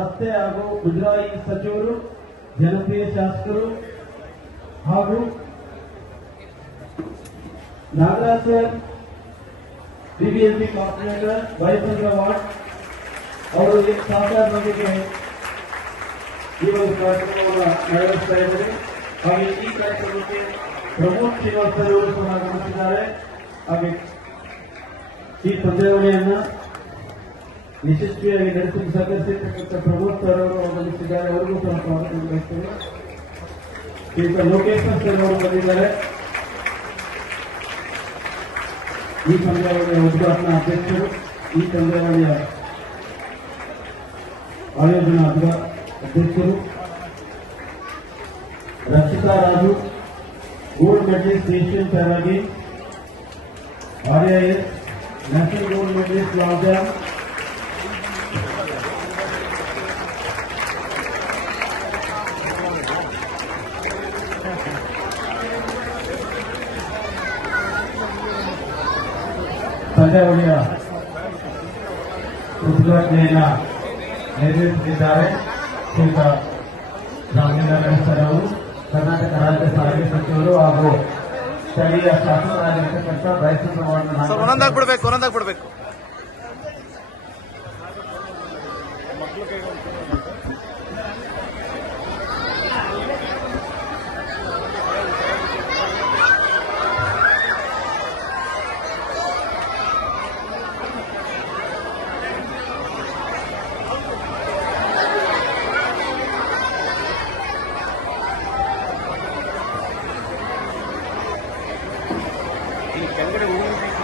ರಸ್ತೆ ಹಾಗೂ ಮುಜರಾಯಿ ಸಚಿವರು, ಜನಪ್ರಿಯ ಶಾಸಕರು ಹಾಗೂ Nagaraj sir, BBMP corporator Baisandra ward ಅವರು ಸಹಕಾರದೊಂದಿಗೆ ಈ ಒಂದು ಕಾರ್ಯಕ್ರಮವನ್ನು ನೆರವೇರಿಸ್ತಾ ಇದ್ದಾರೆ ಹಾಗೆ ಈ ಕಾರ್ಯಕ್ರಮಕ್ಕೆ ಪ್ರಮೋದ್ ಶ್ರೀನಿವಾಸ್ ಸಹ ಆಗಮಿಸಿದ್ದಾರೆ. ಹಾಗೆ ಈ ಪಂದ್ಯಾವಳಿಯನ್ನ ಯಶಸ್ವಿಯಾಗಿ ನಡೆಸಲು ಸಹಕರಿಸಿರ್ತಕ್ಕಂಥ ಪ್ರಮೋದ್ ಸರ್ ಆಗಮಿಸಿದ್ದಾರೆ ಅವರಿಗೂ ಸಹ ಸ್ವಾಗತ ಬಯಸ್ತೇವೆ ಈಗ ಲೋಕೇಶ್ವರ್ ಸರ್ ಅವರು ಬಂದಿದ್ದಾರೆ. ಈ ಪಂದ್ಯಾವಳಿಯ ಉದ್ಘಾಟನಾ ಅಧ್ಯಕ್ಷರು, ಈ ಪಂದ್ಯಾವಳಿಯ ಆಯೋಜನಾ ಅಧ್ಯ- ಅಧ್ಯಕ್ಷರು, Rakshita Raju gold medallist Asian ಪ್ಯಾರಾಗಿ game RIS national gold medallist long jump ಪಂದ್ಯಾವಳಿಯ ಉದ್ಘಾಟನೆಯನ್ನ ನೆರವೇರಿಸಲಿದ್ದಾರೆ ಶ್ರೀಯುತ ರಾಮಲಿಂಗ ಅವರು, ಕರ್ನಾಟಕ ರಾಜ್ಯ ಸಾರಿಗೆ ಸಚಿವರು ಹಾಗೂ ಸ್ಥಳೀಯ ಶಾಸಕರಾಗಿರ್ತಕ್ಕಂಥ ಒಂದೊಂದಾಗಿ ಬಿಡ್ಬೇಕು ಒಂದೊಂದಾಗಿ ಬಿಡ್ಬೇಕು. 연결해 오는